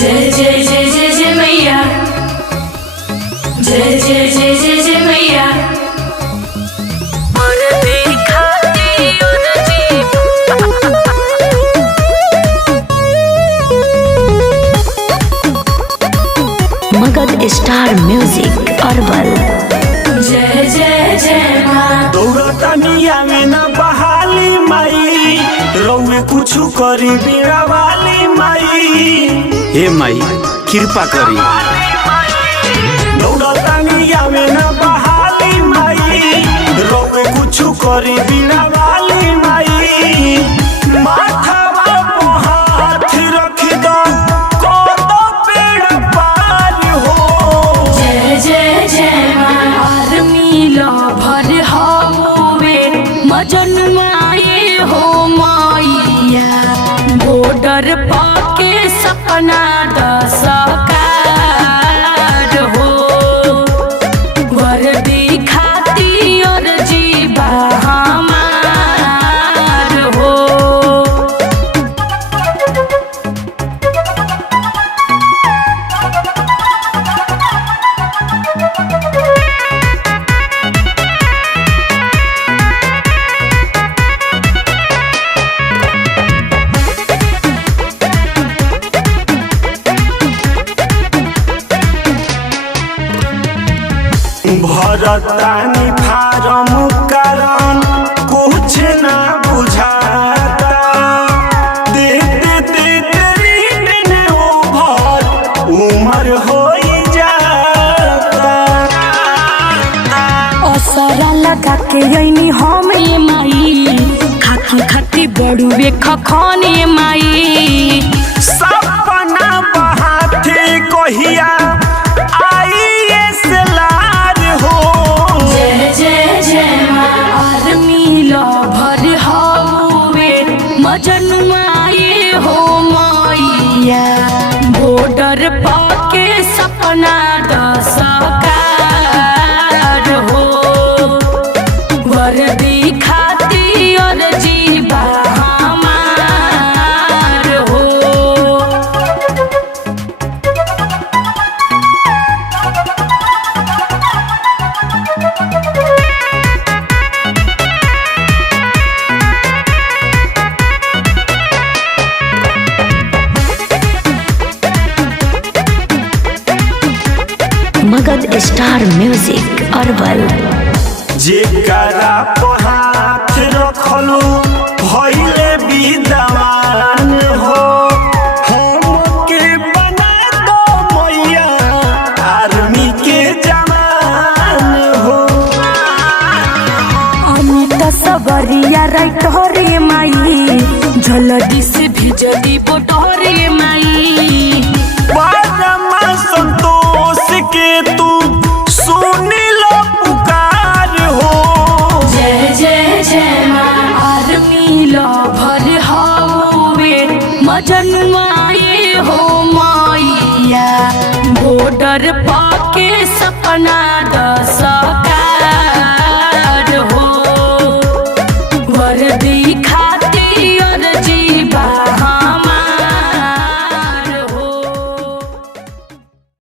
जय जय जय जय जय मैया, जय जय जय जय जय मैया। Magadh star music herbal. जय जय जय माँ। दौड़तनिया में न बहाली माई, रउए कुछु करी बीड़ा वाली माई। हे माई कृपा करी। दौड़तनिया में न बहाली माई, रउए कुछु करी बीड़ा वाली माई। माथवा पे हाथ रख दो कोनो पेड़ पार हो। जय जय जय माँ। आर्मी लवर हवे मजन माए हो मैया, बॉर्डर पाके सपना दशकार हो। वर्दी खाती और जीवा हमार हो। भरतानी फारम कारण कुछ ना बुझाता। देते देते ओभर उम्र हो जाता। असरा लगा के यही हम ये माई, खाती खाती बड़ुए खखने माई। सपना बहाते कहिया जय जय जय माँ। आर्मी लवर हवे मजन माए हो मैया, बॉर्डर पाके सपना दशकार हो। वर्दी खाती और जीवा हमार हो। Magadh star music herbal. जेकरा पे हाथ रखलू भइले विद्वान हो। हमके बना दो मैया आर्मी के जवान हो। अमित सबरिया राइटरे माई, झलदी से भिजदी बोटरे माई।